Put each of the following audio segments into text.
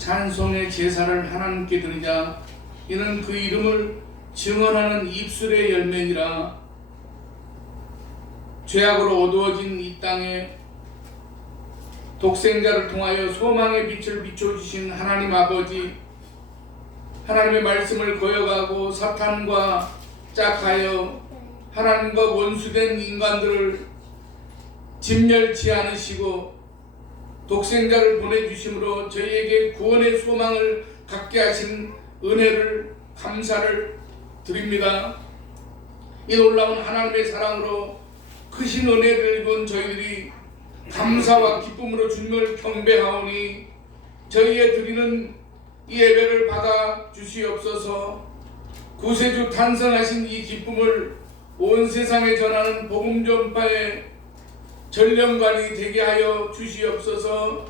찬송의 제사를 하나님께 드리자. 이는 그 이름을 증언하는 입술의 열매니라. 죄악으로 어두워진 이 땅에 독생자를 통하여 소망의 빛을 비춰주신 하나님 아버지, 하나님의 말씀을 거역하고 사탄과 짝하여 하나님과 원수된 인간들을 진멸치 않으시고 독생자를 보내주심으로 저희에게 구원의 소망을 갖게 하신 은혜를 감사를 드립니다. 이 놀라운 하나님의 사랑으로 크신 은혜를 입은 저희들이 감사와 기쁨으로 주님을 경배하오니 저희의 드리는 이 예배를 받아 주시옵소서. 구세주 탄생하신 이 기쁨을 온 세상에 전하는 복음 전파의 전령관이 되게 하여 주시옵소서.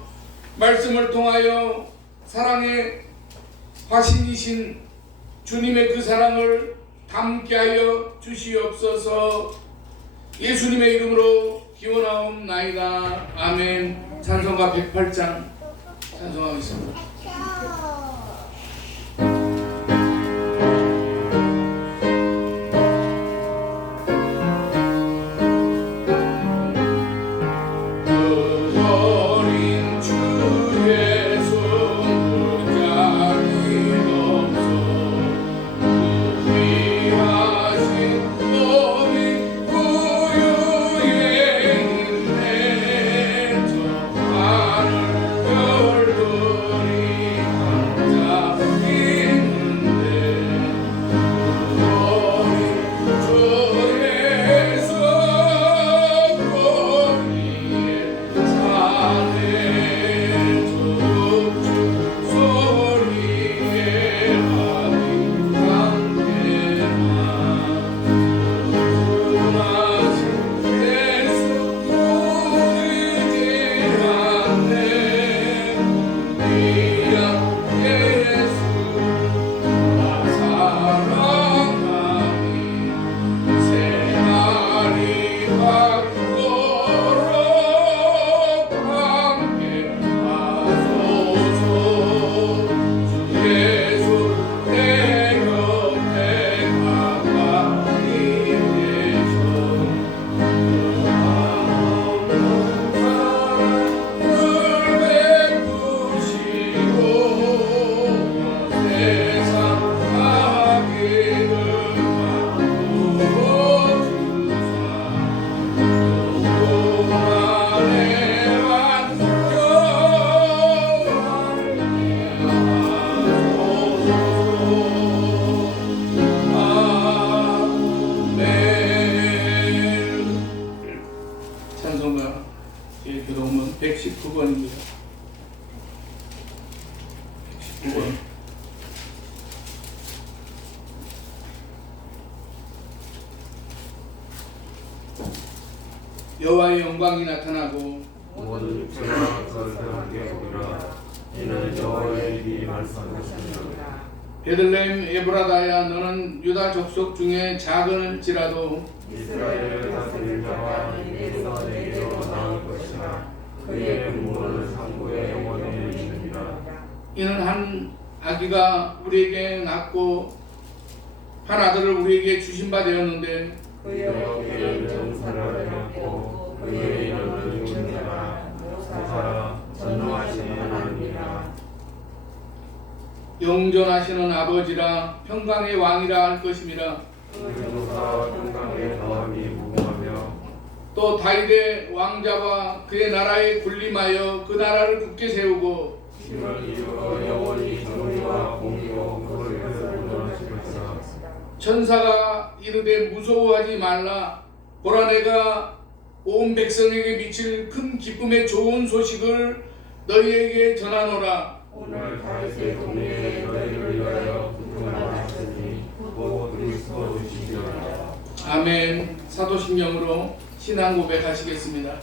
말씀을 통하여 사랑의 화신이신 주님의 그 사랑을 담게 하여 주시옵소서. 예수님의 이름으로 기원하옵나이다. 아멘. 찬송가 108장 찬송하겠습니다. 교동문 119번입니다. 119번. 여호와의 영광이 나타나고 모든 육체가 그것을 함께 보리라. 이는 여호와의 입이 말씀하셨습니다. 베들레헴 에브라다야, 너는 유다 족속 중에 작은지라도 이스라엘을 다스릴 자와 이에서 내게로 나올 것이라. 그의 분모는 상고의 영원에 있느니라. 이는 한 아기가 우리에게 낳고 한 아들을 우리에게 주신 바 되었는데 그의 어깨에 정사를 안고 그의 이름은 용사라 모사라 전능하신 하나님이라. 영존하시는 아버지라 평강의 왕이라 할 것임이라. 그 조사와 평강의 마음이 무궁하며 또 다윗의 왕자와 그의 나라에 군림하여 그 나라를 굳게 세우고 힘을 이루어 영원히 정의와 공의로 그를 구원하실 것이라. 천사가 이르되 무서워하지 말라. 보라, 내가 온 백성에게 미칠 큰 기쁨의 좋은 소식을 너희에게 전하노라. 오늘 다윗의 동네에 너희를 위하여 부흥하셨으니 곧 그리스도이시니라. 아멘. 사도신경으로 신앙 고백하시겠습니다.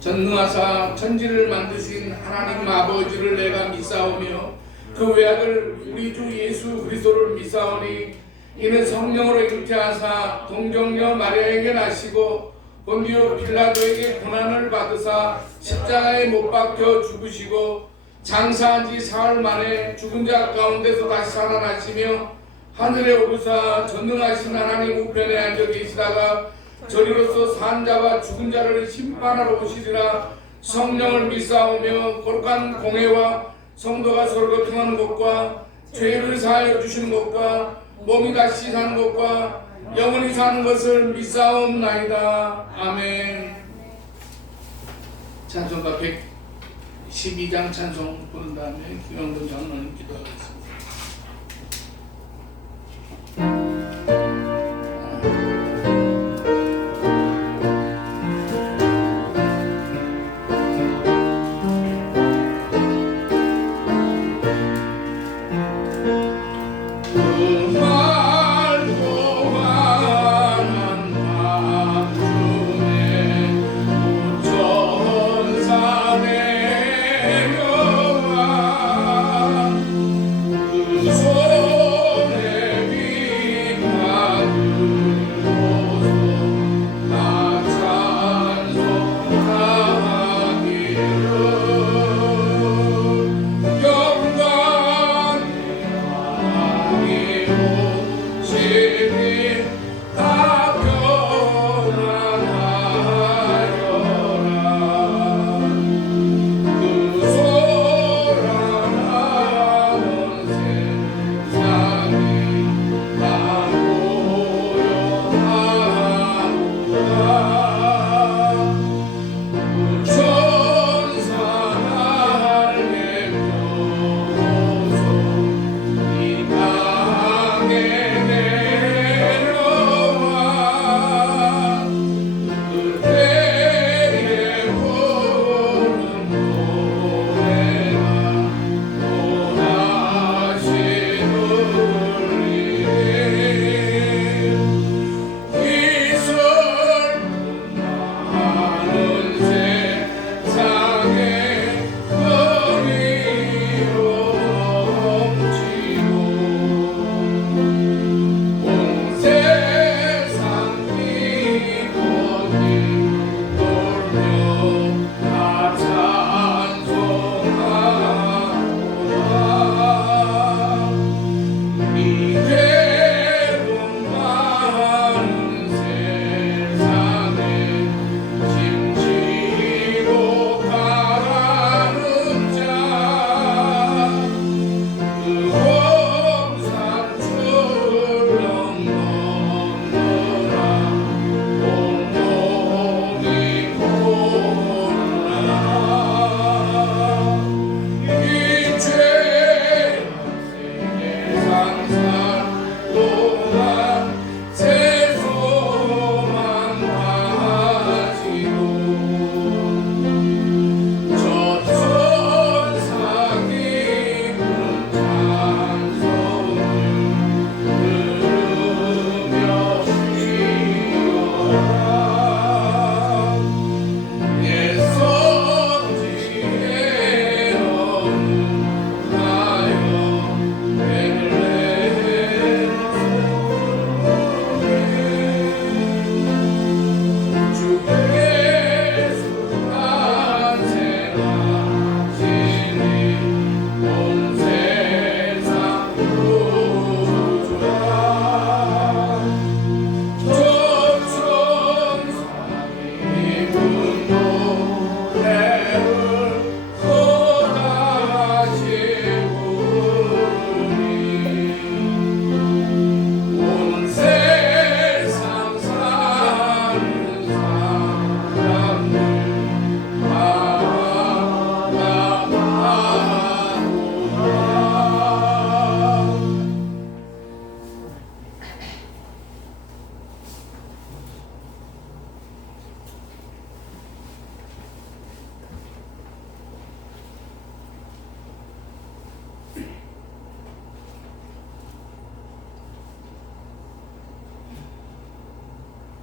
전능하사 천지를 만드신 하나님 아버지를 내가 믿사오며 그 외아들 우리 주 예수 그리스도를 믿사오니 이는 성령으로 잉태하사 동정녀 마리아에게 나시고 본디오 빌라도에게 고난을 받으사 십자가에 못 박혀 죽으시고 장사한 지 사흘 만에 죽은 자 가운데서 다시 살아나시며 하늘에 오르사 전능하신 하나님 우편에 앉아 계시다가 저리로서 산 자와 죽은 자를 심판하러 오시리라. 성령을 믿사오며 거룩한 공회와 성도가 서로 교통하는 것과 죄를 사하여 주시는 것과 몸이 다시 사는 것과 영원히 사는 것을 믿사옵나이다. 아멘. 찬송가 112장 찬송 부른 다음에 김영돈 장로님 기도하겠습니다.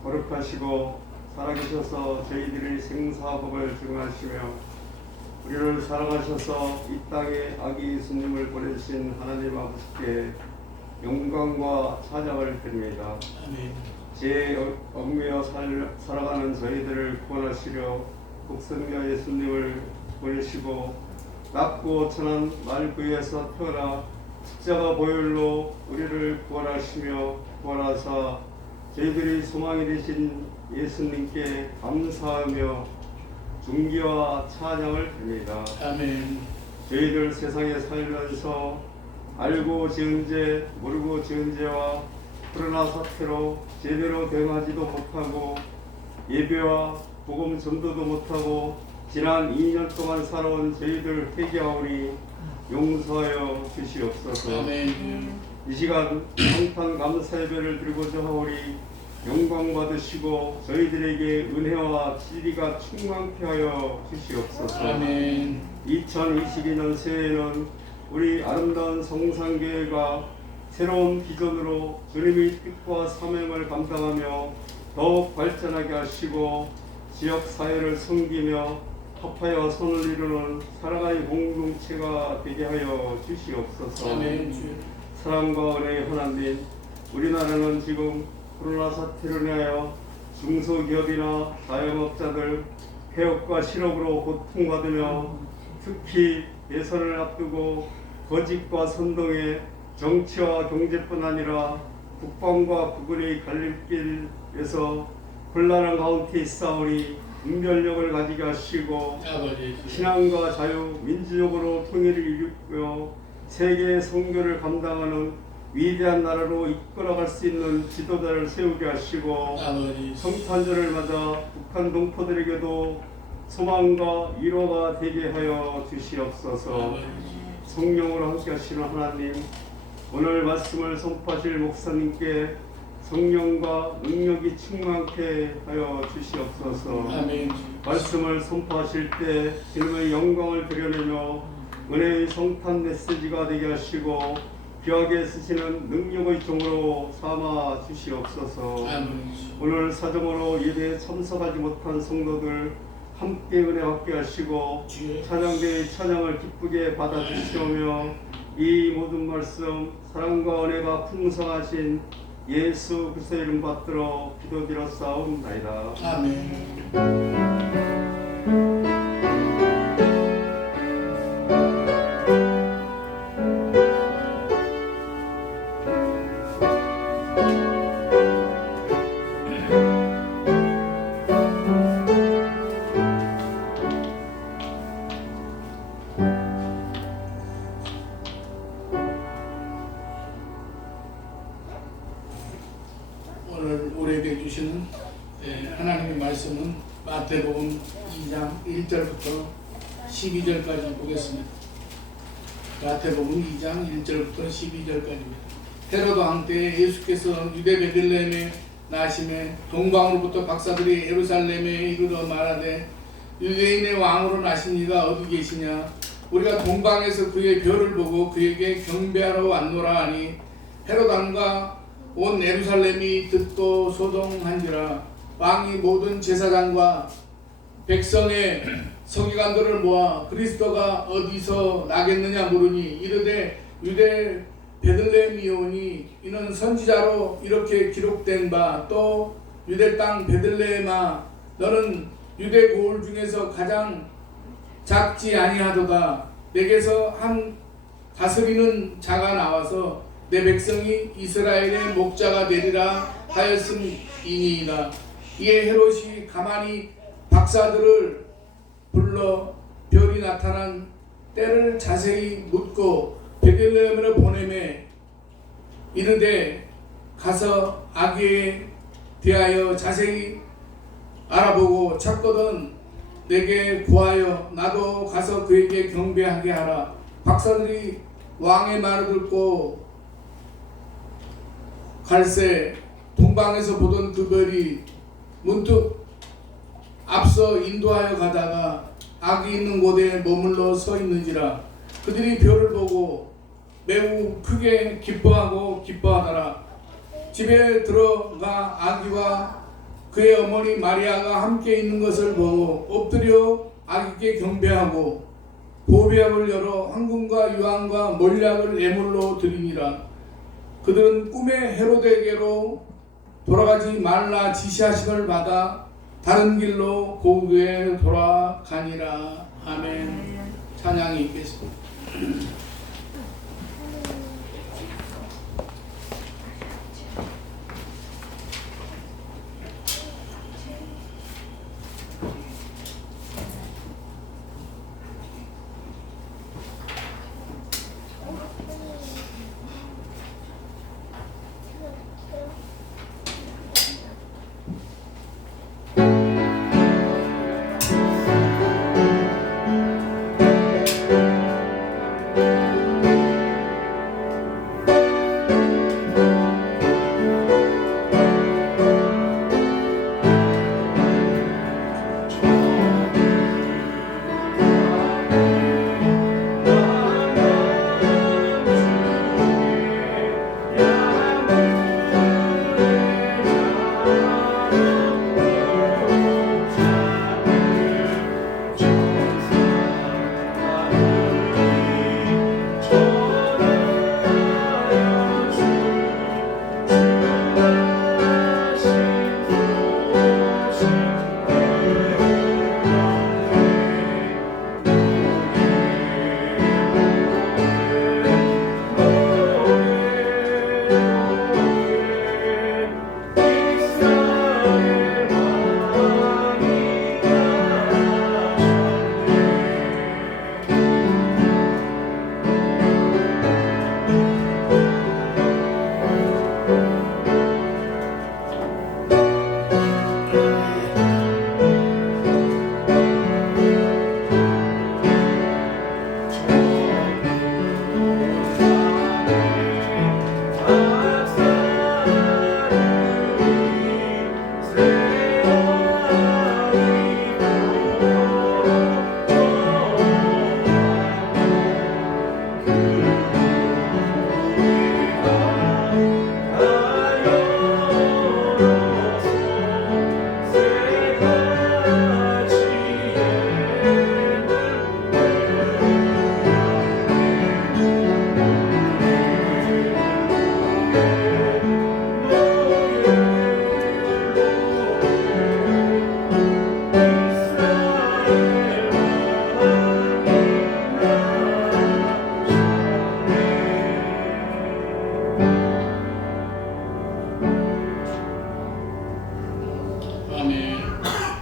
거룩하시고 살아계셔서 저희들의 생사복을 증하시며 우리를 사랑하셔서 이 땅에 아기 예수님을 보내주신 하나님 아버지께 영광과 찬양을 드립니다. 제 얽매여 살아가는 저희들을 구원하시려 독생자 예수님을 보내시고 낮고 천한 말구에서 태어나 십자가 보혈로 우리를 구원하시며 구원하사 저희들이 소망이 되신 예수님께 감사하며 존귀와 찬양을 드립니다. 아멘. 저희들 세상에 살면서 알고 지은 죄 모르고 지은 죄와 코로나 사태로 제대로 대응하지도 못하고 예배와 복음 전도도 못하고 지난 2년 동안 살아온 저희들 회개하오니 용서하여 주시옵소서. 아멘. 이 시간 성탄 감사 예배를 드리고자 하오니 영광 받으시고 저희들에게 은혜와 진리가 충만케 하여 주시옵소서. 아멘. 2022년 새해에는 우리 아름다운 성산교회가 새로운 비전으로 주님의 뜻과 사명을 감당하며 더욱 발전하게 하시고 지역 사회를 섬기며 합하여 선을 이루는 사랑의 공동체가 되게 하여 주시옵소서. 아멘. 사랑과 은혜의 하나님, 우리나라는 지금 코로나 사태로 인하여 중소기업이나 자영업자들 폐업과 실업으로 고통받으며 특히 대선을 앞두고 거짓과 선동의 정치와 경제뿐 아니라 국방과 국군의 갈림길에서 혼란한 가운데 있사오니 분별력을 가지게 하시고 아버지. 신앙과 자유, 민주적으로 통일을 이루며 세계의 선교를 감당하는 위대한 나라로 이끌어갈 수 있는 지도자를 세우게 하시고 아버지. 성탄절을 맞아 북한 동포들에게도 소망과 위로가 되게 하여 주시옵소서. 성령으로 함께 하시는 하나님, 오늘 말씀을 선포하실 목사님께 성령과 능력이 충만케 하여 주시옵소서. 아멘. 말씀을 선포하실 때 주님의 영광을 드러내며 은혜의 성탄 메시지가 되게 하시고 귀하게 쓰시는 능력의 종으로 삼아 주시옵소서. 아멘. 오늘 사정으로 예배에 참석하지 못한 성도들 함께 은혜 받게 하시고 찬양대의 찬양을 기쁘게 받아주시오며 이 모든 말씀 사랑과 은혜가 풍성하신 예수 그리스도의 이름 받들어 기도드렸사옵나이다. 아멘. 오늘 우리에게 주시는 하나님의 말씀은 마태복음 2장 1절부터 12절까지 보겠습니다. 마태복음 2장 1절부터 12절까지입니다. 헤로드 왕 때 예수께서 유대 베들레헴에 나심에 동방으로부터 박사들이 예루살렘에 이르러 말하되 유대인의 왕으로 나신 이가 어디 계시냐? 우리가 동방에서 그의 별을 보고 그에게 경배하러 왔노라 하니 헤로드 왕과 온 예루살렘이 듣고 소동한지라. 왕이 모든 제사장과 백성의 서기관들을 모아 그리스도가 어디서 나겠느냐 물으니 이르되 유대 베들레헴이오니 이는 선지자로 이렇게 기록된 바 또 유대 땅 베들레헴아 너는 유대 고을 중에서 가장 작지 아니하도다. 내게서 한 다스리는 자가 나와서 내 백성이 이스라엘의 목자가 되리라 하였음이니이다. 이에 헤롯이 가만히 박사들을 불러 별이 나타난 때를 자세히 묻고 베들레헴으로 보내매 이르되 가서 아기에 대하여 자세히 알아보고 찾거든 내게 구하여 나도 가서 그에게 경배하게 하라. 박사들이 왕의 말을 듣고 갈새 동방에서 보던 그 별이 문득 앞서 인도하여 가다가 아기 있는 곳에 머물러 서 있는지라. 그들이 별을 보고 매우 크게 기뻐하더라. 집에 들어가 아기와 그의 어머니 마리아가 함께 있는 것을 보고 엎드려 아기께 경배하고 보배압을 열어 황금과 유황과 몰약을 예물로 드리니라. 그들은 꿈에 헤로데에게로 돌아가지 말라 지시하심을 받아 다른 길로 고국에 돌아가니라. 아멘. 찬양이 있겠습니다.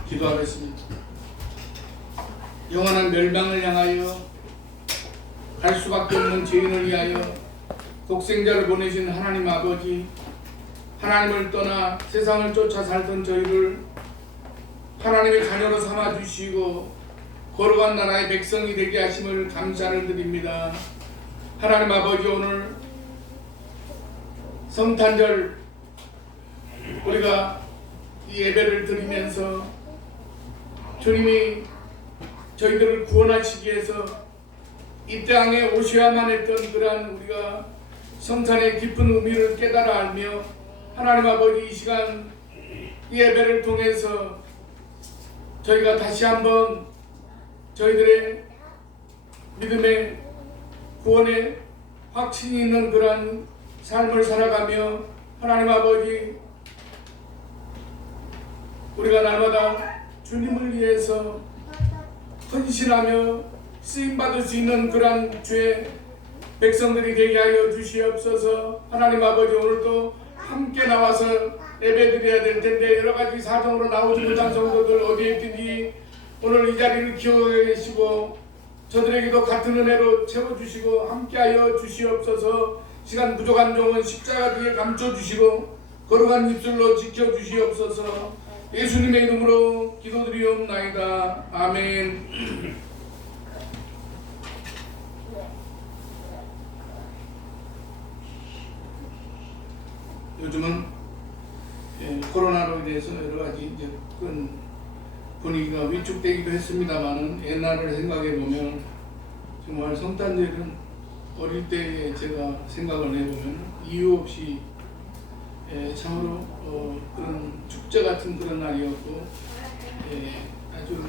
기도하겠습니다. 영원한 멸망을 향하여 갈 수밖에 없는 죄인을 위하여 독생자를 보내신 하나님 아버지, 하나님을 떠나 세상을 쫓아 살던 저희를 하나님의 자녀로 삼아주시고 거룩한 나라의 백성이 되게 하심을 감사를 드립니다. 하나님 아버지, 오늘 성탄절 우리가 이 예배를 드리면서 주님이 저희들을 구원하시기 위해서 이 땅에 오셔야만 했던 그러한 우리가 성탄의 깊은 의미를 깨달아 알며 하나님 아버지, 이 시간 이 예배를 통해서 저희가 다시 한번 저희들의 믿음의 구원의 확신이 있는 그러한 삶을 살아가며 하나님 아버지, 우리가 날마다 주님을 위해서 헌신하며 쓰임받을 수 있는 그러한 주의 백성들이 되게 하여 주시옵소서. 하나님 아버지, 오늘도 함께 나와서 예배드려야 될 텐데 여러가지 사정으로 나오지 못한 성도들 어디에 있든지 오늘 이 자리를 기억해 계시고 저들에게도 같은 은혜로 채워주시고 함께하여 주시옵소서. 시간 부족한 종은 십자가 뒤에 감춰주시고 거룩한 입술로 지켜주시옵소서. 예수님의 이름으로 기도드리옵나이다. 아멘. 요즘은 코로나로 인해서 여러 가지 이제 그런 분위기가 위축되기도 했습니다만은 옛날을 생각해 보면 정말 성탄절은 어릴 때 제가 생각을 해보면 이유 없이 참으로 그런 축제 같은 그런 날이었고 아주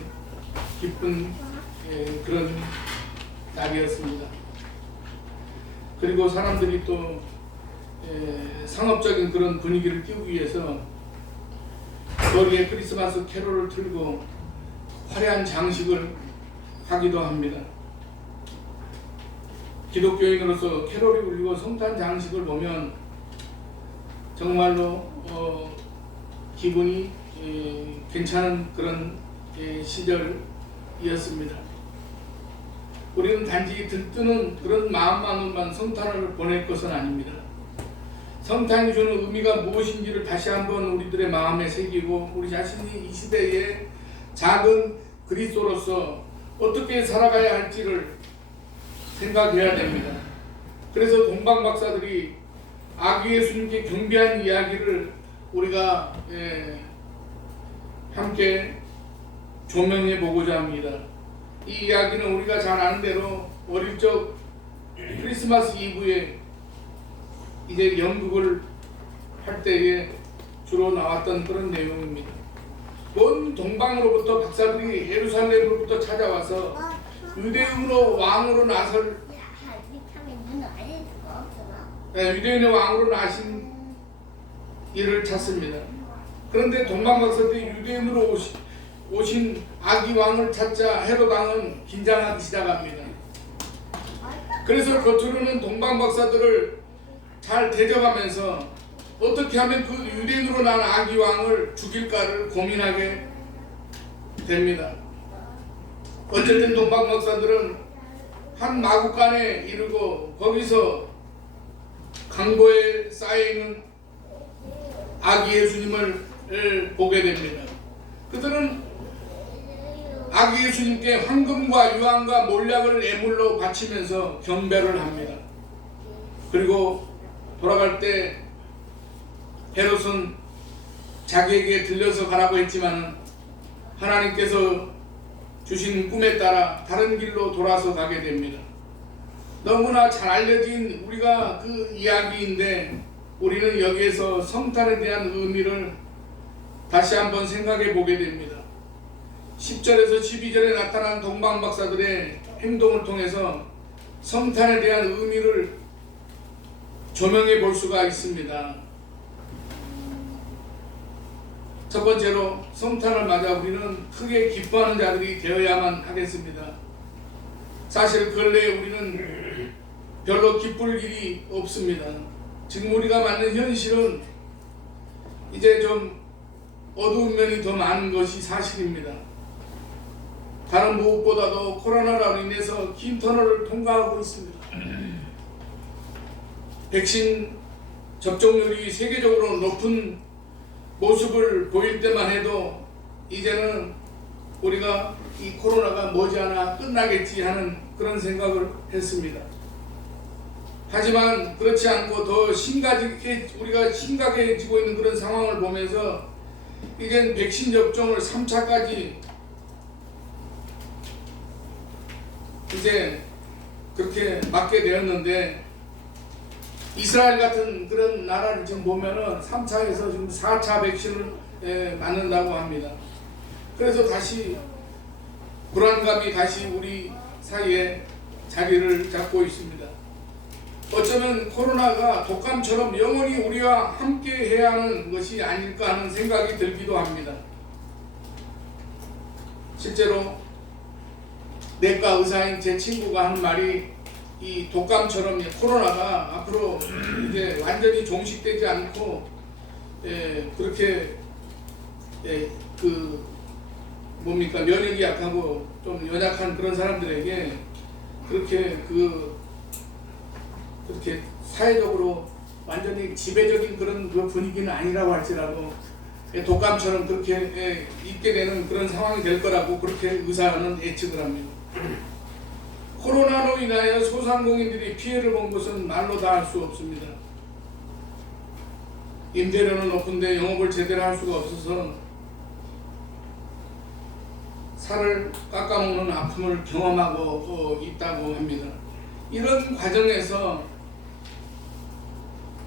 기쁜 그런 날이었습니다. 그리고 사람들이 또 상업적인 그런 분위기를 띄우기 위해서 거리에 크리스마스 캐롤을 틀고 화려한 장식을 하기도 합니다. 기독교인으로서 캐롤이 울리고 성탄 장식을 보면 정말로 기분이 괜찮은 그런 시절이었습니다. 우리는 단지 들뜨는 그런 마음만으로만 성탄을 보낼 것은 아닙니다. 성탄이 주는 의미가 무엇인지를 다시 한번 우리들의 마음에 새기고 우리 자신이 이 시대의 작은 그리스도로서 어떻게 살아가야 할지를 생각해야 됩니다. 그래서 동방 박사들이 아기 예수님께 경배한 이야기를 우리가 함께 조명해 보고자 합니다. 이 이야기는 우리가 잘 아는 대로 어릴 적 크리스마스 이브에 이제 연극을 할 때에 주로 나왔던 그런 내용입니다. 먼 동방으로부터 박사들이 예루살렘으로부터 찾아와서 유대인으로 왕으로 나설 유대인의 왕으로 나신 이를 찾습니다. 그런데 동방 박사들이 유대인으로 오신 아기 왕을 찾자 헤롯 왕은 긴장하기 시작합니다. 그래서 겉으로는 동방 박사들을 잘 대접하면서 어떻게 하면 그 유대인으로 난 아기 왕을 죽일까를 고민하게 됩니다. 어쨌든 동방 박사들은 한 마구간에 이르고 거기서 강보에 쌓여있는 아기 예수님을 보게 됩니다. 그들은 아기 예수님께 황금과 유황과 몰약을 예물로 바치면서 경배를 합니다. 그리고 돌아갈 때 헤롯은 자기에게 들려서 가라고 했지만 하나님께서 주신 꿈에 따라 다른 길로 돌아서 가게 됩니다. 너무나 잘 알려진 우리가 그 이야기인데 우리는 여기에서 성탄에 대한 의미를 다시 한번 생각해 보게 됩니다. 10절에서 12절에 나타난 동방박사들의 행동을 통해서 성탄에 대한 의미를 조명해 볼 수가 있습니다. 첫 번째로 성탄을 맞아 우리는 크게 기뻐하는 자들이 되어야만 하겠습니다. 사실 근래에 우리는 별로 기쁠 일이 없습니다. 지금 우리가 맞는 현실은 이제 좀 어두운 면이 더 많은 것이 사실입니다. 다른 무엇보다도 코로나로 인해서 긴 터널을 통과하고 있습니다. 백신 접종률이 세계적으로 높은 모습을 보일 때만 해도 이제는 우리가 이 코로나가 머지않아 끝나겠지 하는 그런 생각을 했습니다. 하지만 그렇지 않고 더 우리가 심각해지고 있는 그런 상황을 보면서 이젠 백신 접종을 3차까지 이제 그렇게 맞게 되었는데 이스라엘 같은 그런 나라를 지금 보면은 3차에서 지금 4차 백신을 맞는다고 합니다. 그래서 다시 불안감이 다시 우리 사이에 자리를 잡고 있습니다. 어쩌면 코로나가 독감처럼 영원히 우리와 함께 해야 하는 것이 아닐까 하는 생각이 들기도 합니다. 실제로 내과 의사인 제 친구가 하는 말이 이 독감처럼 코로나가 앞으로 이제 완전히 종식되지 않고 그렇게 면역이 약하고 좀 연약한 그런 사람들에게 그렇게 사회적으로 완전히 지배적인 그런 그 분위기는 아니라고 할지라도 독감처럼 그렇게 있게 되는 그런 상황이 될 거라고 그렇게 의사는 예측을 합니다. 코로나로 인하여 소상공인들이 피해를 본 것은 말로 다 할 수 없습니다. 임대료는 높은데 영업을 제대로 할 수가 없어서 살을 깎아먹는 아픔을 경험하고 있다고 합니다. 이런 과정에서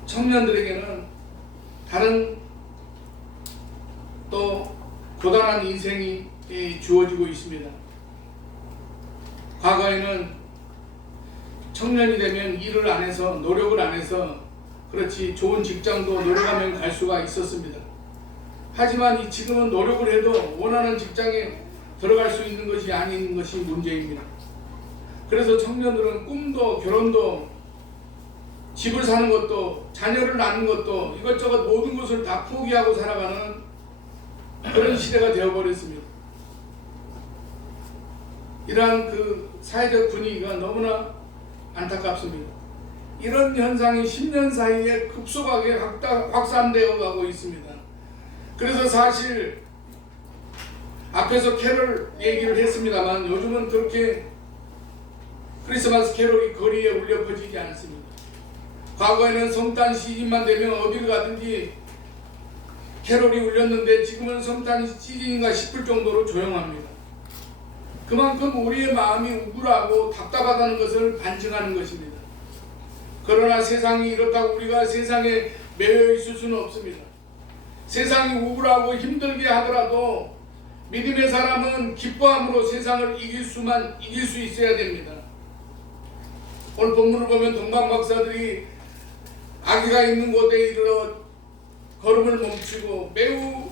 청년들에게는 다른 또 고단한 인생이 주어지고 있습니다. 과거에는 청년이 되면 일을 안 해서 노력을 안 해서 그렇지 좋은 직장도 노력하면 갈 수가 있었습니다. 하지만 지금은 노력을 해도 원하는 직장에 들어갈 수 있는 것이 아닌 것이 문제입니다. 그래서 청년들은 꿈도 결혼도 집을 사는 것도 자녀를 낳는 것도 이것저것 모든 것을 다 포기하고 살아가는 그런 시대가 되어버렸습니다. 이러한 그 사회적 분위기가 너무나 안타깝습니다. 이런 현상이 10년 사이에 급속하게 확산되어 가고 있습니다. 그래서 사실 앞에서 캐롤 얘기를 했습니다만 요즘은 그렇게 크리스마스 캐롤이 거리에 울려 퍼지지 않습니다. 과거에는 성탄 시즌만 되면 어디를 가든지 캐롤이 울렸는데 지금은 성탄 시즌인가 싶을 정도로 조용합니다. 그만큼 우리의 마음이 우울하고 답답하다는 것을 반증하는 것입니다. 그러나 세상이 이렇다고 우리가 세상에 매여 있을 수는 없습니다. 세상이 우울하고 힘들게 하더라도 믿음의 사람은 기뻐함으로 세상을 이길 수 있어야 됩니다. 오늘 본문을 보면 동방박사들이 아기가 있는 곳에 이르러 걸음을 멈추고 매우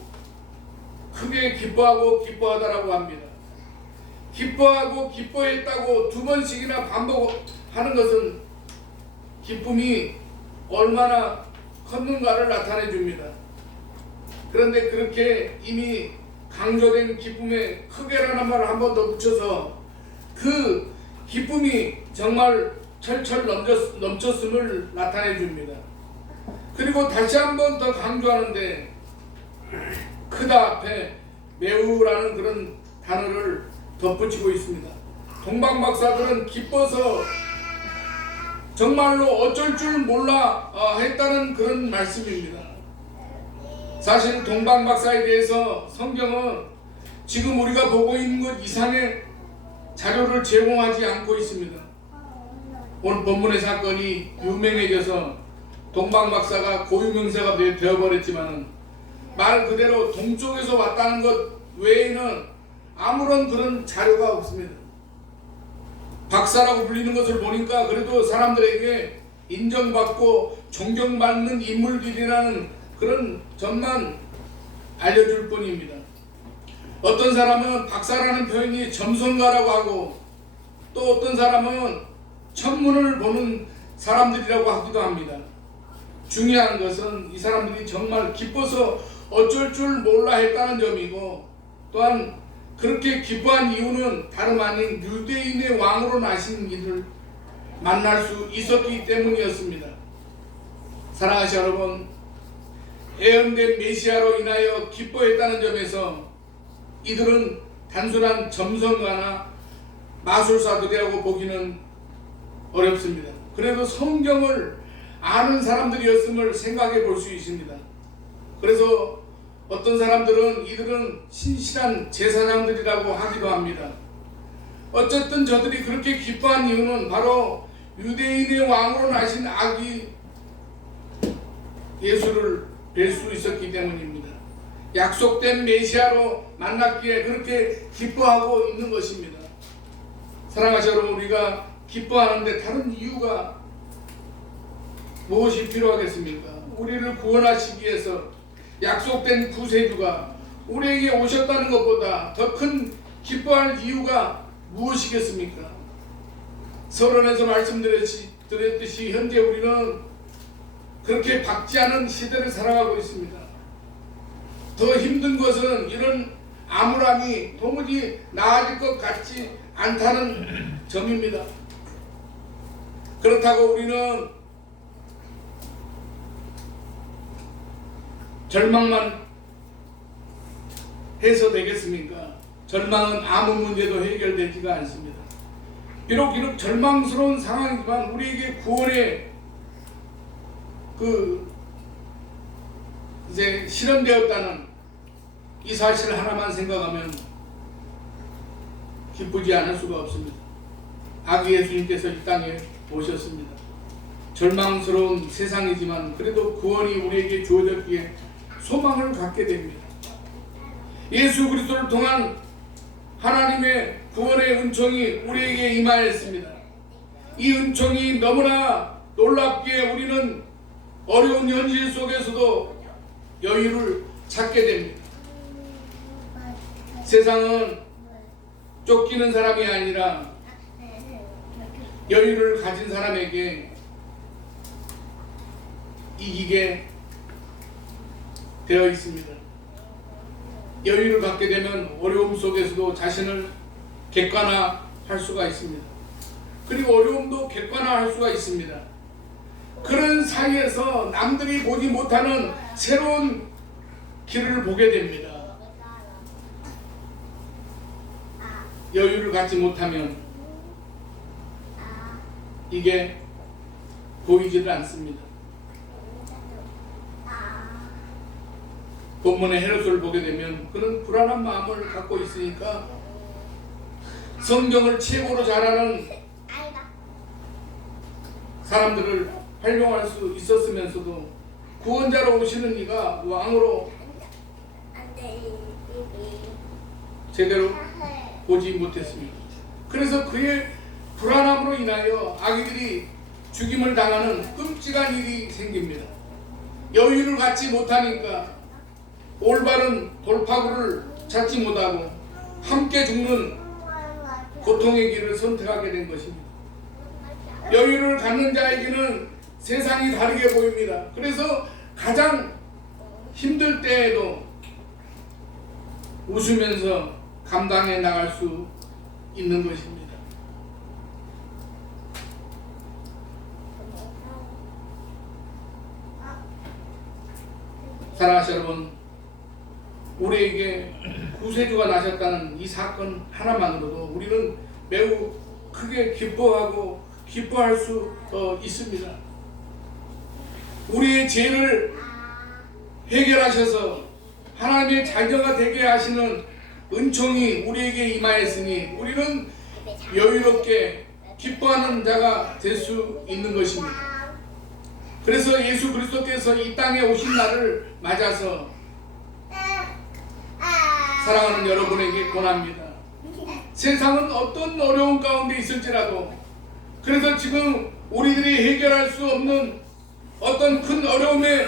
크게 기뻐하다라고 합니다. 기뻐하고 기뻐했다고 두 번씩이나 반복하는 것은 기쁨이 얼마나 컸는가를 나타내 줍니다. 그런데 그렇게 이미 강조된 기쁨에 크게라는 말을 한 번 더 붙여서 그 기쁨이 정말 철철 넘쳤음을 나타내 줍니다. 그리고 다시 한 번 더 강조하는데 크다 앞에 매우라는 그런 단어를 덧붙이고 있습니다. 동방박사들은 기뻐서 정말로 어쩔 줄 몰라 했다는 그런 말씀입니다. 사실 동방박사에 대해서 성경은 지금 우리가 보고 있는 것 이상의 자료를 제공하지 않고 있습니다. 오늘 본문의 사건이 유명해져서 동방박사가 고유명사가 되어버렸지만 말 그대로 동쪽에서 왔다는 것 외에는 아무런 그런 자료가 없습니다. 박사라고 불리는 것을 보니까 그래도 사람들에게 인정받고 존경받는 인물들이라는 그런 점만 알려줄 뿐입니다. 어떤 사람은 박사라는 표현이 점성가라고 하고 또 어떤 사람은 천문을 보는 사람들이라고 하기도 합니다. 중요한 것은 이 사람들이 정말 기뻐서 어쩔 줄 몰라 했다는 점이고 또한 그렇게 기뻐한 이유는 다름 아닌 유대인의 왕으로 나신 이를 만날 수 있었기 때문이었습니다. 사랑하시 여러분, 예언된 메시아로 인하여 기뻐했다는 점에서 이들은 단순한 점성가나 마술사들이라고 보기는 어렵습니다. 그래도 성경을 아는 사람들이었음을 생각해 볼 수 있습니다. 그래서 어떤 사람들은 이들은 신실한 제사장들이라고 하기도 합니다. 어쨌든 저들이 그렇게 기뻐한 이유는 바로 유대인의 왕으로 나신 아기 예수를 뵐 수 있었기 때문입니다. 약속된 메시아로 만났기에 그렇게 기뻐하고 있는 것입니다. 사랑하시 여러분, 우리가 기뻐하는데 다른 이유가 무엇이 필요하겠습니까? 우리를 구원하시기 위해서 약속된 구세주가 우리에게 오셨다는 것보다 더 큰 기뻐할 이유가 무엇이겠습니까? 서론에서 말씀드렸듯이 현재 우리는 그렇게 박지 않은 시대를 살아가고 있습니다. 더 힘든 것은 이런 암울함이 도무지 나아질 것 같지 않다는 점입니다. 그렇다고 우리는 절망만 해서 되겠습니까? 절망은 아무 문제도 해결되지가 않습니다. 비록 절망스러운 상황이지만 우리에게 구원의 이제 실현되었다는 이 사실 하나만 생각하면 기쁘지 않을 수가 없습니다. 아기 예수님께서 이 땅에 오셨습니다. 절망스러운 세상이지만 그래도 구원이 우리에게 주어졌기에 소망을 갖게 됩니다. 예수 그리스도를 통한 하나님의 구원의 은총이 우리에게 임하였습니다. 이 은총이 너무나 놀랍기에 우리는 어려운 현실 속에서도 여유를 찾게 됩니다. 세상은 쫓기는 사람이 아니라 여유를 가진 사람에게 이기게 되어 있습니다. 여유를 갖게 되면 어려움 속에서도 자신을 객관화할 수가 있습니다. 그리고 어려움도 객관화할 수가 있습니다. 그런 사이에서 남들이 보지 못하는 새로운 길을 보게 됩니다. 여유를 갖지 못하면 이게 보이지를 않습니다. 본문의 헤롯을 보게 되면 그런 불안한 마음을 갖고 있으니까 성경을 최고로 잘하는 사람들을 활용할 수 있었으면서도 구원자로 오시는 이가 왕으로 제대로 보지 못했습니다. 그래서 그의 불안함으로 인하여 아기들이 죽임을 당하는 끔찍한 일이 생깁니다. 여유를 갖지 못하니까 올바른 돌파구를 찾지 못하고 함께 죽는 고통의 길을 선택하게 된 것입니다. 여유를 갖는 자에게는 세상이 다르게 보입니다. 그래서 가장 힘들 때에도 웃으면서 감당해 나갈 수 있는 것입니다. 사랑하시는 여러분, 우리에게 구세주가 나셨다는 이 사건 하나만으로도 우리는 매우 크게 기뻐할 수 있습니다. 우리의 죄를 해결하셔서 하나님의 자녀가 되게 하시는 은총이 우리에게 임하였으니 우리는 여유롭게 기뻐하는 자가 될 수 있는 것입니다. 그래서 예수 그리스도께서 이 땅에 오신 날을 맞아서 사랑하는 여러분에게 권합니다. 세상은 어떤 어려운 가운데 있을지라도, 그래서 지금 우리들이 해결할 수 없는 어떤 큰 어려움에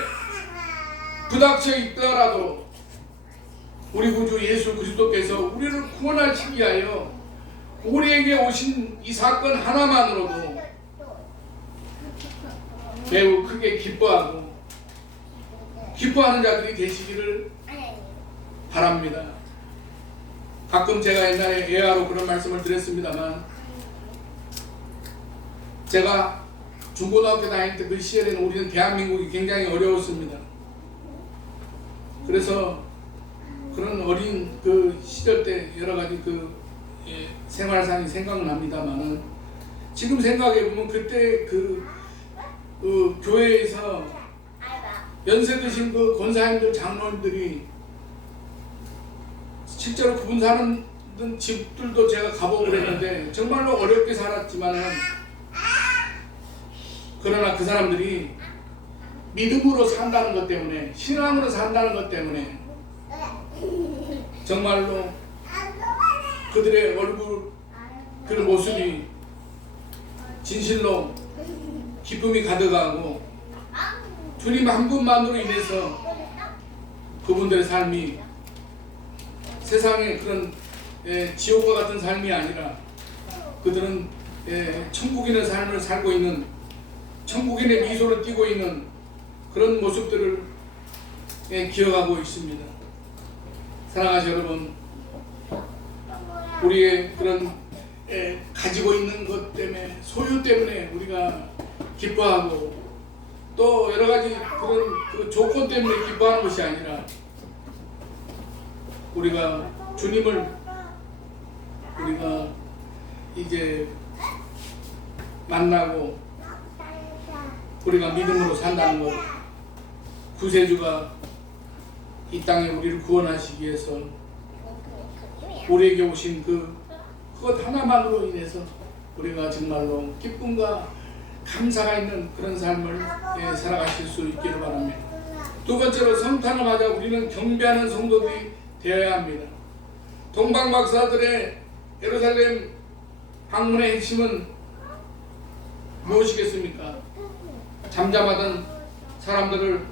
부닥쳐 있더라도 우리 구주 예수 그리스도께서 우리를 구원하시기 위하여 우리에게 오신 이 사건 하나만으로도 매우 크게 기뻐하는 자들이 되시기를 바랍니다. 가끔 제가 옛날에 예화로 그런 말씀을 드렸습니다만, 제가 중고등학교 다닐 때 그 시절에는 우리는 대한민국이 굉장히 어려웠습니다. 그래서 그런 어린 그 시절 때 여러 가지 생활상이 생각납니다만은, 지금 생각해 보면 그때 그 교회에서 연세 드신 그 권사님들, 장로님들이 실제로 그분 사는 집들도 제가 가보고 그랬는데 정말로 어렵게 살았지만은, 그러나 그 사람들이 믿음으로 산다는 것 때문에, 신앙으로 산다는 것 때문에 정말로 그들의 얼굴, 그 모습이 진실로 기쁨이 가득하고 주님 한 분만으로 인해서 그분들의 삶이 세상의 그런 지옥과 같은 삶이 아니라 그들은 천국인의 삶을 살고 있는, 천국인의 미소를 띠고 있는 그런 모습들을 기억하고 있습니다. 사랑하시 여러분, 우리의 그런 가지고 있는 것 때문에, 소유 때문에 우리가 기뻐하고, 또 여러 가지 그런 그 조건 때문에 기뻐하는 것이 아니라, 우리가 주님을 우리가 이제 만나고 우리가 믿음으로 산다는 것, 구세주가 이 땅에 우리를 구원하시기 위해서 우리에게 오신 그것 하나만으로 인해서 우리가 정말로 기쁨과 감사가 있는 그런 삶을 살아가실 수 있기를 바랍니다. 두 번째로, 성탄을 맞아 우리는 경배하는 성도들이 되어야 합니다. 동방박사들의 예루살렘 방문의 핵심은 무엇이겠습니까? 잠잠하던 사람들을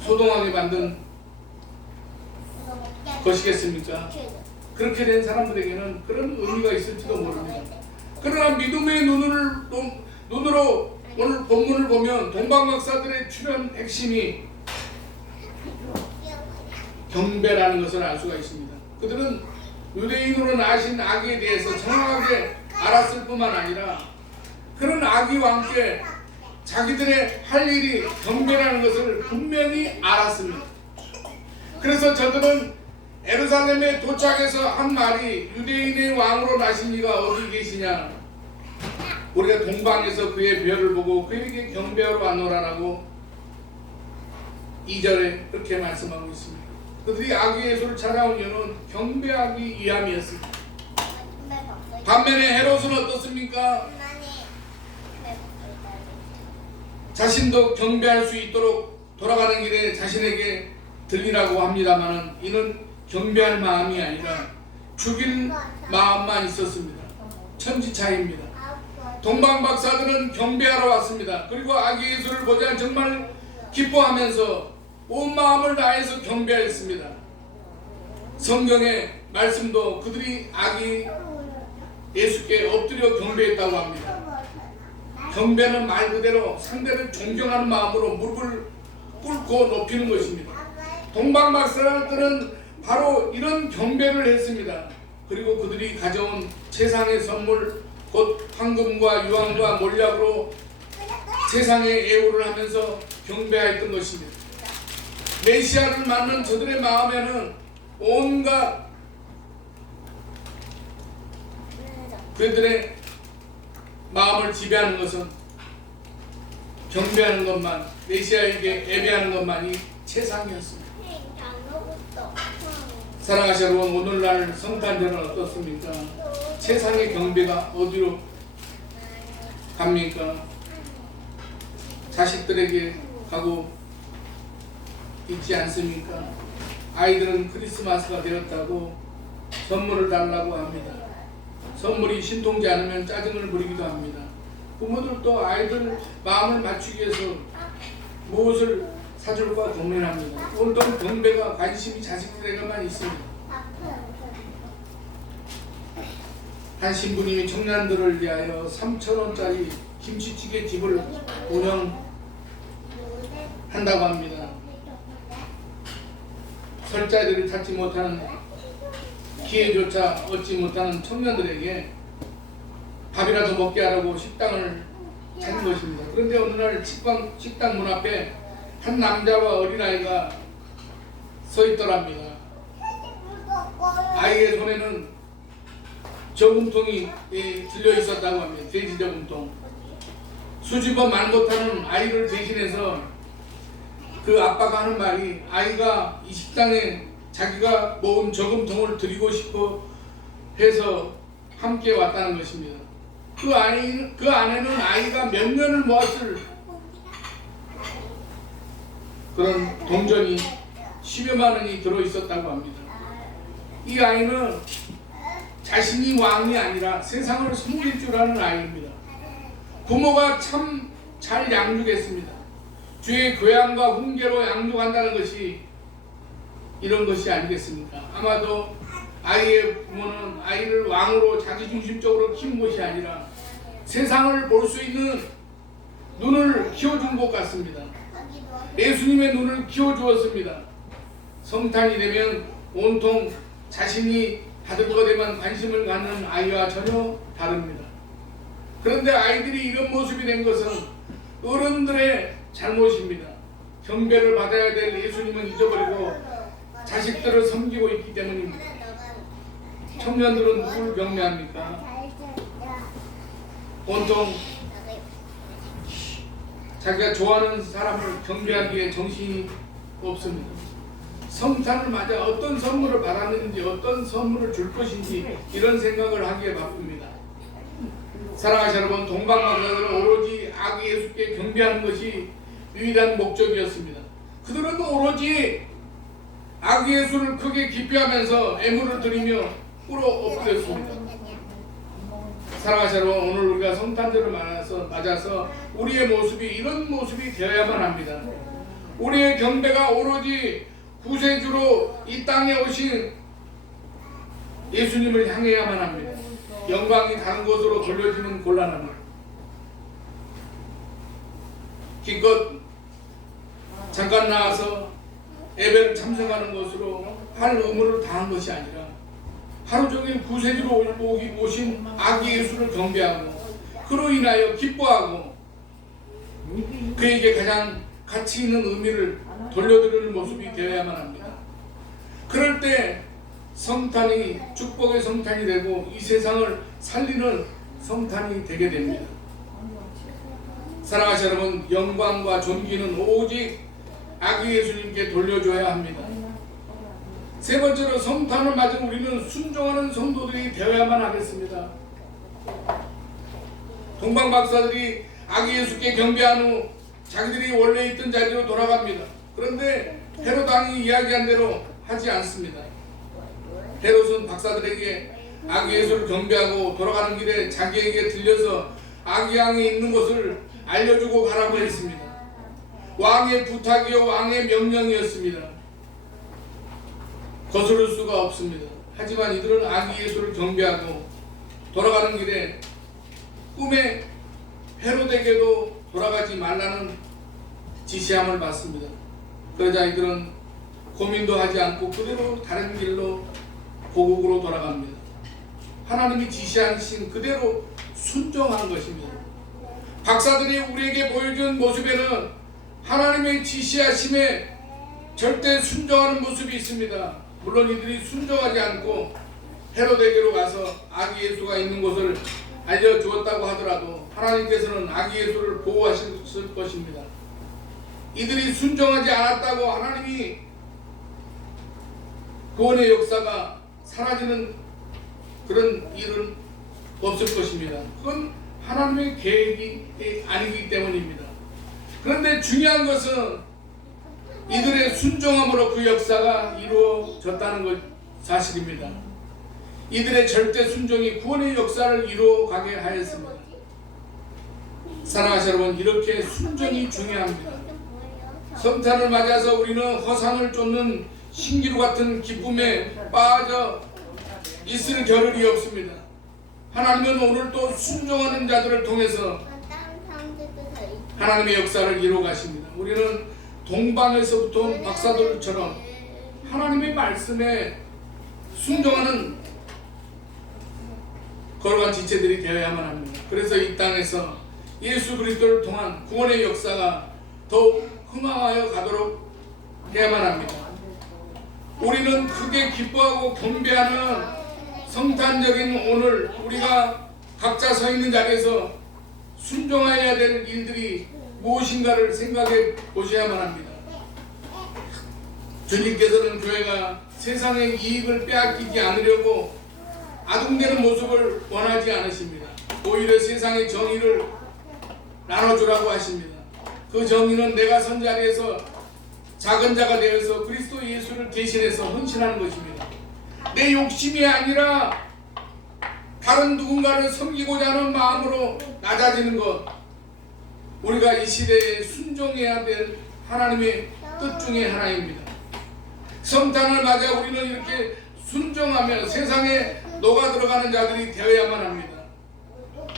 소동하게 만든 것이겠습니까? 그렇게 된 사람들에게는 그런 의미가 있을지도 모릅니다. 그러나 믿음의 눈으로 오늘 본문을 보면 동방박사들의 출현 핵심이 경배라는 것을 알 수가 있습니다. 그들은 유대인으로 나신 아기에 대해서 정확하게 알았을 뿐만 아니라 그런 아기와 함께 자기들의 할 일이 경배라는 것을 분명히 알았습니다. 그래서 저들은 예루살렘에 도착해서 한 말이 유대인의 왕으로 나신 이가 어디 계시냐, 우리가 동방에서 그의 별을 보고 그에게 경배하러 왔노라라고 2절에 그렇게 말씀하고 있습니다. 그들이 아기 예수를 찾아온 이유는 경배하기 위함이었습니다. 반면에 헤롯은 어떻습니까? 자신도 경배할 수 있도록 돌아가는 길에 자신에게 들리라고 합니다만 이는 경배할 마음이 아니라 죽일 마음만 있었습니다. 천지차이입니다. 동방박사들은 경배하러 왔습니다. 그리고 아기 예수를 보자 정말 기뻐하면서 온 마음을 다해서 경배했습니다. 성경의 말씀도 그들이 아기 예수께 엎드려 경배했다고 합니다. 경배는 말 그대로 상대를 존경하는 마음으로 무릎을 꿇고 높이는 것입니다. 동방박사들은 바로 이런 경배를 했습니다. 그리고 그들이 가져온 세상의 선물 곧 황금과 유황과 몰약으로 세상의 예우를 하면서 경배했던 것입니다. 메시아를 맞는 저들의 마음에는 온갖 그들의 마음을 지배하는 것은 경배하는 것만, 메시아에게 예배하는 것만이 최상이었습니다. 사랑하시는 여러분, 오늘날 성탄절은 어떻습니까? 세상의 경배가 어디로 갑니까? 자식들에게 가고 있지 않습니까? 아이들은 크리스마스가 되었다고 선물을 달라고 합니다. 선물이 신통지 않으면 짜증을 부리기도 합니다. 부모들도 아이들 마음을 맞추기 위해서 무엇을 사줄까 고민합니다. 온통 경배가 관심이 자식들에게만 있습니다. 한 신부님이 청년들을 위하여 3,000원짜리 김치찌개 집을 운영한다고 합니다. 설자들이 찾지 못하는 기회조차 얻지 못하는 청년들에게 밥이라도 먹게 하라고 식당을 찾은 것입니다. 그런데 어느 날 식당 문 앞에 한 남자와 어린아이가 서 있더랍니다. 아이의 손에는 저금통이 들려 있었다고 합니다. 돼지 저금통. 수줍어 말 못하는 아이를 대신해서 그 아빠가 하는 말이 아이가 이 식당에 자기가 모은 저금통을 드리고 싶어 해서 함께 왔다는 것입니다. 그 안에는 아이가 몇 년을 모았을 그런 동전이 10여만 원이 들어있었다고 합니다. 이 아이는 자신이 왕이 아니라 세상을 섬길 줄 아는 아이입니다. 부모가 참 잘 양육했습니다. 주의 교양과 훈계로 양육한다는 것이 이런 것이 아니겠습니까? 아마도 아이의 부모는 아이를 왕으로 자기중심적으로 키운 것이 아니라 세상을 볼 수 있는 눈을 키워준 것 같습니다. 예수님의 눈을 키워주었습니다. 성탄이 되면 온통 자신이 받을 것에만 관심을 갖는 아이와 전혀 다릅니다. 그런데 아이들이 이런 모습이 된 것은 어른들의 잘못입니다. 경배를 받아야 될 예수님은 잊어버리고 자식들을 섬기고 있기 때문입니다. 청년들은 누구를 경배합니까? 온통 자기가 좋아하는 사람을 경배하기에 정신이 없습니다. 성탄을 맞아 어떤 선물을 받았는지 어떤 선물을 줄 것인지 이런 생각을 하기에 바쁩니다. 사랑하시는 여러분, 동방박사들은 오로지 아기 예수께 경배하는 것이 유일한 목적이었습니다. 그들은 오로지 아기 예수를 크게 기뻐하면서 애물을 드리며 꿇어 엎드렸습니다. 사랑하시는 여러분, 오늘 우리가 성탄절을 맞아서 우리의 모습이 이런 모습이 되어야만 합니다. 우리의 경배가 오로지 구세주로 이 땅에 오신 예수님을 향해야만 합니다. 영광이 다른 곳으로 돌려지면 곤란합니다. 기껏 잠깐 나와서 예배를 참석하는 것으로 할 의무를 다한 것이 아니라 하루 종일 구세주로 오신 아기 예수를 경배하고 그로 인하여 기뻐하고 그에게 가장 가치 있는 의미를 돌려드리는 모습이 되어야만 합니다. 그럴 때 성탄이 축복의 성탄이 되고 이 세상을 살리는 성탄이 되게 됩니다. 사랑하시는 여러분, 영광과 존귀는 오직 아기 예수님께 돌려줘야 합니다. 세 번째로 성탄을 맞은 우리는 순종하는 성도들이 되어야만 하겠습니다. 동방 박사들이 아기 예수께 경배한 후 자기들이 원래 있던 자리로 돌아갑니다. 그런데 헤롯 왕이 이야기한 대로 하지 않습니다. 헤롯은 박사들에게 아기 예수를 경배하고 돌아가는 길에 자기에게 들려서 아기 양이 있는 곳을 알려주고 가라고 했습니다. 왕의 부탁이요 왕의 명령이었습니다. 거스를 수가 없습니다. 하지만 이들은 아기 예수를 경배하고 돌아가는 길에 꿈에 헤롯에게도 돌아가지 말라는 지시함을 받습니다. 그러자 이들은 고민도 하지 않고 그대로 다른 길로 고국으로 돌아갑니다. 하나님이 지시하신 그대로 순종하는 것입니다. 박사들이 우리에게 보여준 모습에는 하나님의 지시하심에 절대 순종하는 모습이 있습니다. 물론 이들이 순종하지 않고 헤롯에게로 가서 아기 예수가 있는 곳을 알려주었다고 하더라도 하나님께서는 아기 예수를 보호하셨을 것입니다. 이들이 순종하지 않았다고 하나님이 구원의 역사가 사라지는 그런 일은 없을 것입니다. 그건 하나님의 계획이 아니기 때문입니다. 그런데 중요한 것은 이들의 순종함으로 그 역사가 이루어졌다는 것 사실입니다. 이들의 절대 순종이 구원의 역사를 이루어가게 하였습니다. 사랑하시는 여러분, 이렇게 순종이 중요합니다. 성탄을 맞아서 우리는 허상을 쫓는 신기루 같은 기쁨에 빠져 있을 겨를이 없습니다. 하나님은 오늘 또 순종하는 자들을 통해서 하나님의 역사를 이루어 가십니다. 우리는 동방에서부터 온 박사들처럼 하나님의 말씀에 순종하는 거룩한 지체들이 되어야만 합니다. 그래서 이 땅에서 예수 그리스도를 통한 구원의 역사가 더욱 흥황하여 가도록 해야만 합니다. 우리는 크게 기뻐하고 경배하는 성탄적인 오늘 우리가 각자 서 있는 자리에서 순종해야 될 일들이 무엇인가를 생각해 보셔야만 합니다. 주님께서는 교회가 세상의 이익을 빼앗기지 않으려고 아둥대는 모습을 원하지 않으십니다. 오히려 세상의 정의를 나눠주라고 하십니다. 그 정의는 내가 선 자리에서 작은 자가 되어서 그리스도 예수를 대신해서 헌신하는 것입니다. 내 욕심이 아니라 다른 누군가를 섬기고자 하는 마음으로 낮아지는 것, 우리가 이 시대에 순종해야 될 하나님의 뜻 중에 하나입니다. 성탄을 맞아 우리는 이렇게 순종하며 세상에 녹아 들어가는 자들이 되어야만 합니다.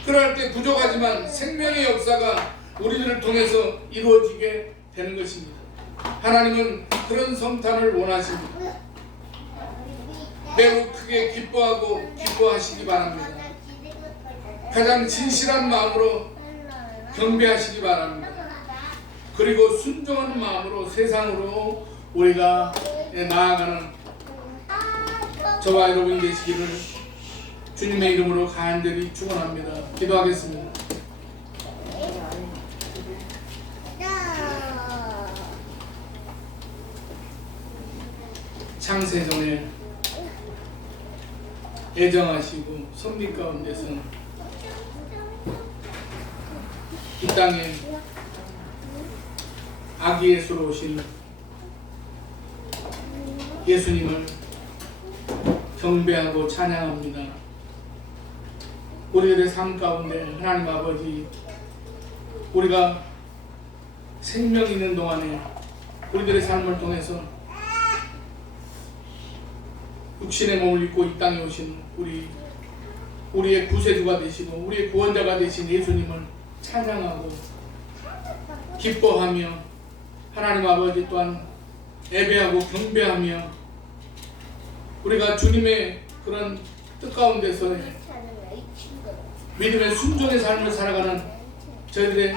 그럴 때 부족하지만 생명의 역사가 우리들을 통해서 이루어지게 되는 것입니다. 하나님은 그런 성탄을 원하십니다. 매우 크게 기뻐하고 기뻐하시기 바랍니다. 가장 진실한 마음으로 경배하시기 바랍니다. 그리고 순종하는 마음으로 세상으로 우리가 나아가는 저와 여러분이 되시기를 주님의 이름으로 간절히 축원합니다. 기도하겠습니다. 창세전에 애정하시고 섭리 가운데서 이 땅에 아기 예수로 오신 예수님을 경배하고 찬양합니다. 우리들의 삶 가운데 하나님 아버지, 우리가 생명 있는 동안에 우리들의 삶을 통해서 육신의 몸을 입고 이 땅에 오신 우리 우리의 구세주가 되시고 우리의 구원자가 되신 예수님을 찬양하고 기뻐하며 하나님 아버지 또한 예배하고 경배하며 우리가 주님의 그런 뜻 가운데서 믿음의 순종의 삶을 살아가는 저희들의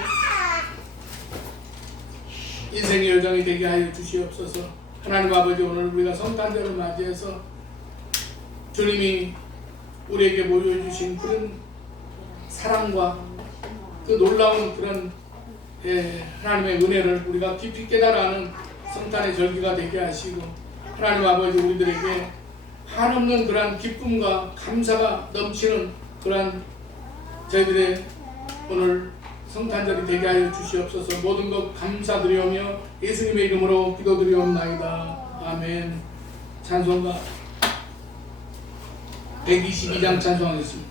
인생의 여정이 되게 하여 주시옵소서. 하나님 아버지, 오늘 우리가 성탄절을 맞이해서 주님이 우리에게 보여주신 그런 사랑과 그 놀라운 그런 하나님의 은혜를 우리가 깊이 깨달아하는 성탄의 절기가 되게 하시고, 하나님 아버지, 우리들에게 한없는 그러한 기쁨과 감사가 넘치는 그러한 저희들의 오늘 성탄절이 되게 하여 주시옵소서. 모든 것 감사드리오며 예수님의 이름으로 기도드리옵나이다. 아멘. 찬송가 122장 찬송하겠습니다.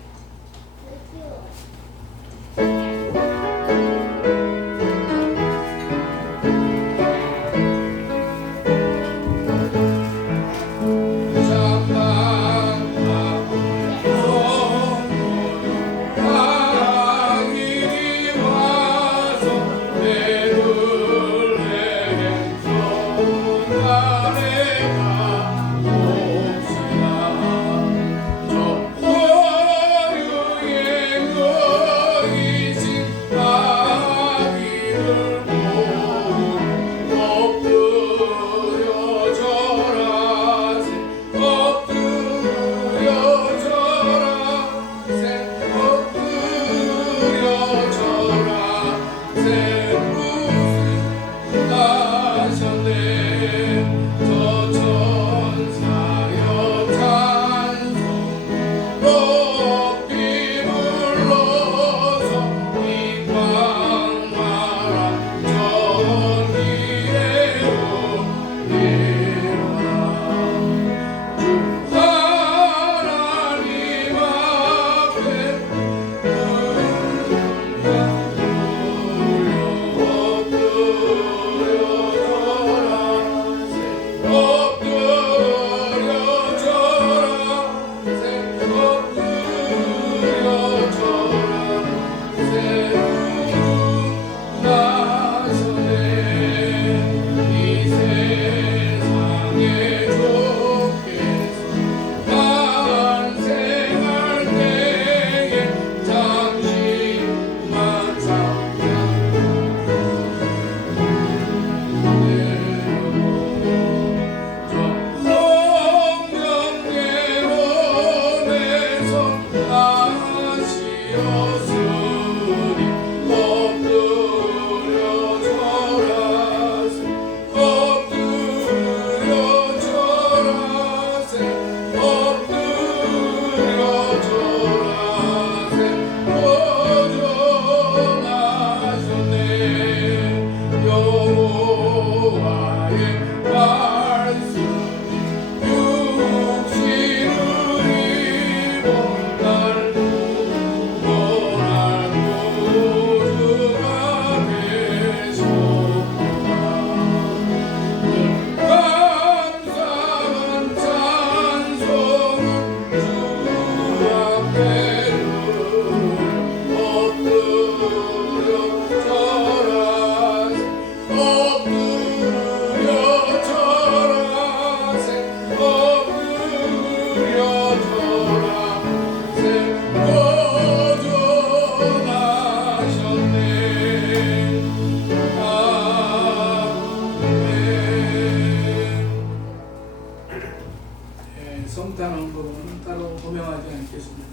성탄 헌금은 따로 호명하지 않겠습니다.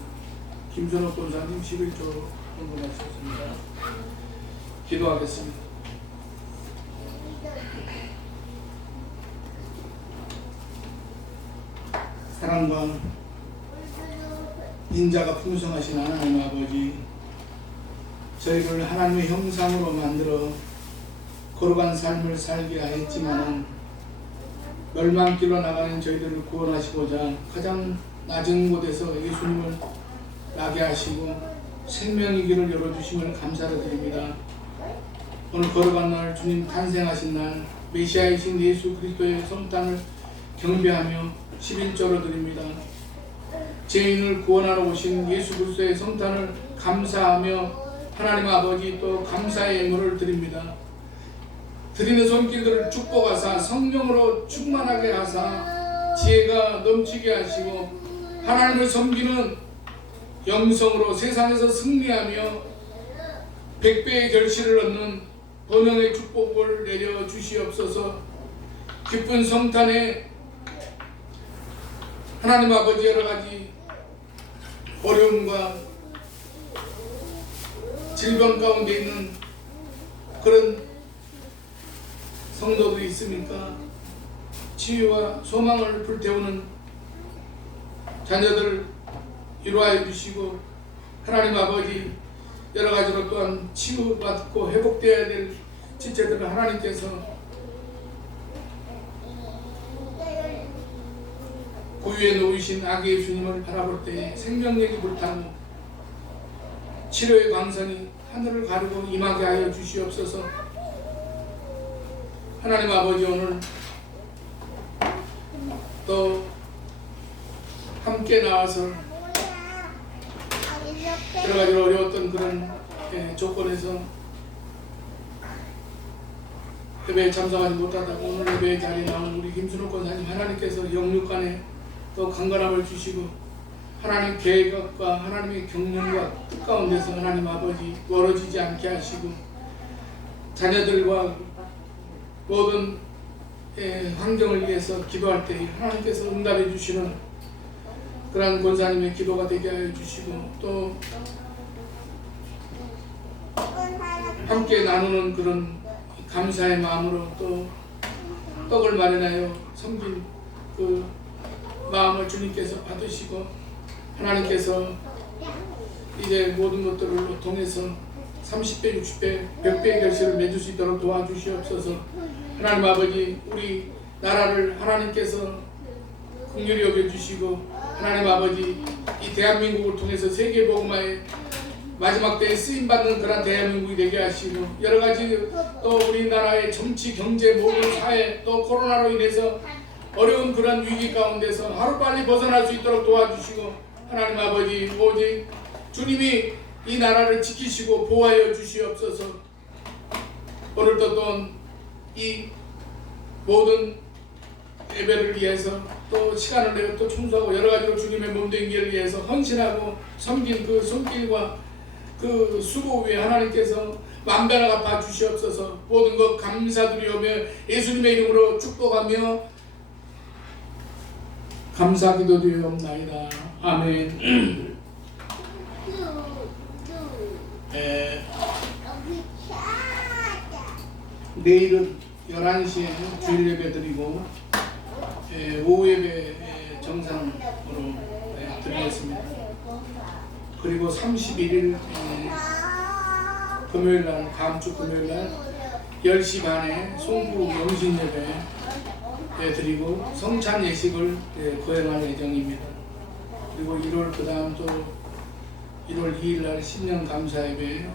김선호 권사님 11조 헌금하셨습니다. 기도하겠습니다. 사랑과 인자가 풍성하신 하나님 아버지, 저희를 하나님의 형상으로 만들어 거룩한 삶을 살게 하였지만 멸망길로 나가는 저희들을 구원하시고자 가장 낮은 곳에서 예수님을 나게 하시고 생명의 길을 열어주심을 감사를 드립니다. 오늘 거룩한 날, 주님 탄생하신 날, 메시아이신 예수 그리스도의 성탄을 경배하며 11조로 드립니다. 죄인을 구원하러 오신 예수 그리스도의 성탄을 감사하며 하나님 아버지 또 감사의 예물을 드립니다. 드리는 손길들을 축복하사 성령으로 충만하게 하사 지혜가 넘치게 하시고 하나님을 섬기는 영성으로 세상에서 승리하며 백배의 결실을 얻는 번영의 축복을 내려 주시옵소서. 기쁜 성탄에 하나님 아버지 여러 가지 어려움과 질병 가운데 있는 그런 성도들이 있습니까? 치유와 소망을 불태우는 자녀들 위로하여 주시고 하나님 아버지 여러 가지로 또한 치유받고 회복되어야 될 지체들을 하나님께서 고유에 놓이신 아기 예수님을 바라볼 때 생명력이 불타고 치료의 광선이 하늘을 가르고 임하게 하여 주시옵소서. 하나님 아버지 오늘 또 함께 나와서 여러 가지 어려웠던 그런 조건에서 예배에 참석하지 못하다가 오늘 예배의 자리에 나온 우리 김순옥 권사님 하나님께서 영육간에 또 강건함을 주시고 하나님 계획과 하나님의 경륜과 뜻 가운데서 하나님 아버지 멀어지지 않게 하시고 자녀들과 모든 환경을 위해서 기도할 때 하나님께서 응답해 주시는 그러한 권사님의 기도가 되게 하여 주시고 또 함께 나누는 그런 감사의 마음으로 또 떡을 마련하여 섬긴 그 마음을 주님께서 받으시고 하나님께서 이제 모든 것들을 통해서 30배, 60배, 100배의 결실을 맺을 수 있도록 도와주시옵소서. 하나님 아버지 우리 나라를 하나님께서 긍휼히 여겨주시고 하나님 아버지 이 대한민국을 통해서 세계복음화의 마지막 때에 쓰임받는 그런 대한민국이 되게 하시고 여러 가지 또 우리나라의 정치, 경제, 모든 사회 또 코로나로 인해서 어려운 그런 위기 가운데서 하루빨리 벗어날 수 있도록 도와주시고 하나님 아버지 오직 주님이 이 나라를 지키시고 보호하여 주시옵소서. 오늘도 또 이 모든 예배를 위해서 또 시간을 내어 또 충성하고 여러 가지로 주님의 몸된 길을 위해서 헌신하고 섬긴 그 손길과 그 수고 위에 하나님께서 만배나 갚아 주시옵소서. 모든 것 감사드리오며 예수님의 이름으로 축복하며 감사 기도드리옵나이다. 아멘. 내일은 11시에 주일 예배 드리고 오후 예배 정상으로 드리겠습니다. 그리고 31일 금요일날 다음 주 금요일날 10시 반에 송구 영신 예배 드리고 성찬 예식을 거행할 예정입니다. 그리고 1월 그 다음 또 1월 2일날 신년 감사 예배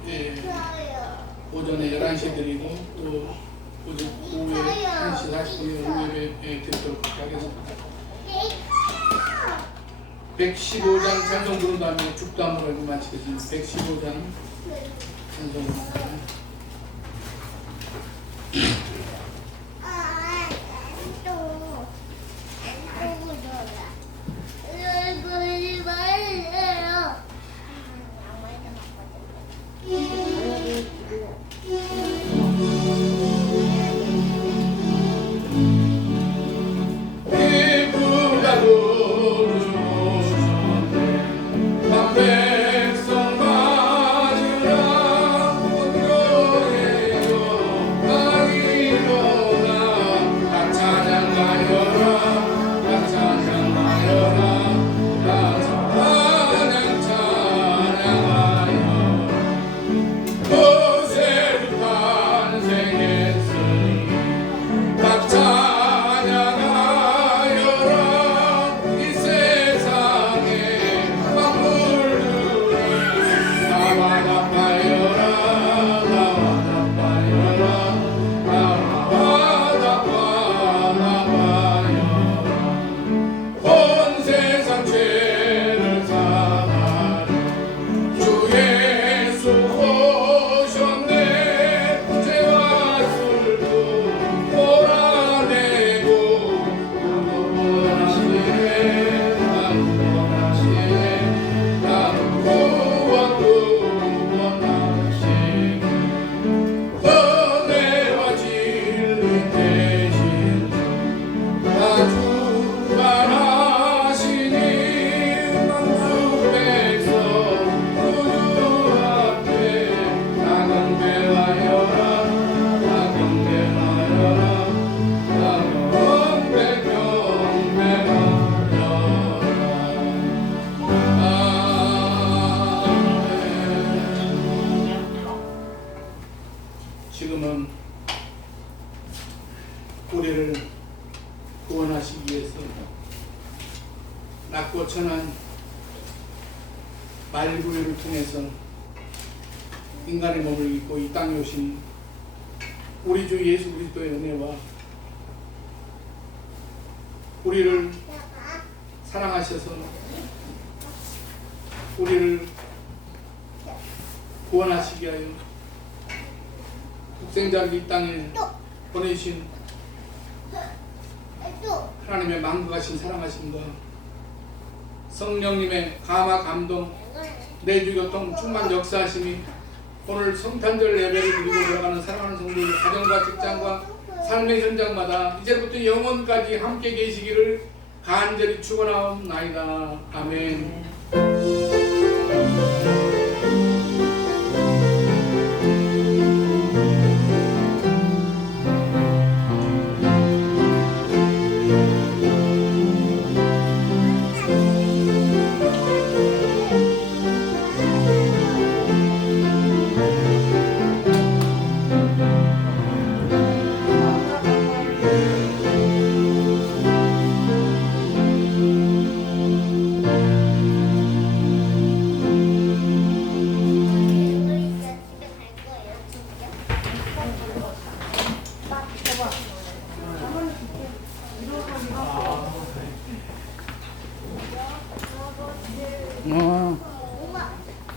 오전에 11시에 드리고 또 오후에 1시 40분에 오후 예배 드리도록 하겠습니다. 115장 찬송 부른 다음에 죽담으로 마치겠습니다. 115장 찬송 백성 받으라 우리를 구원하시기 위해서 낮고 천한 말구유를 통해서 인간의 몸을 입고 이 땅에 오신 우리 주 예수 그리스도의 은혜와 우리를 사랑하셔서 우리를 구원하시기 위하여 독생자를 이 땅에 보내신 하나님의 만국하신 사랑하심과 성령님의 감화 감동 내주교통 충만 역사하심이 오늘 성탄절 예배를 드리고 들어가는 사랑하는 성도들 가정과 직장과 삶의 현장마다 이제부터 영원까지 함께 계시기를 간절히 축원하옵나이다. 아멘.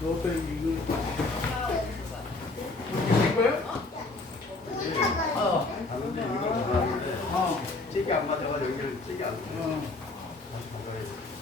너도 이거 찌개 안 맞아가지고 여기를 찌개 안. 다시 가져야 돼.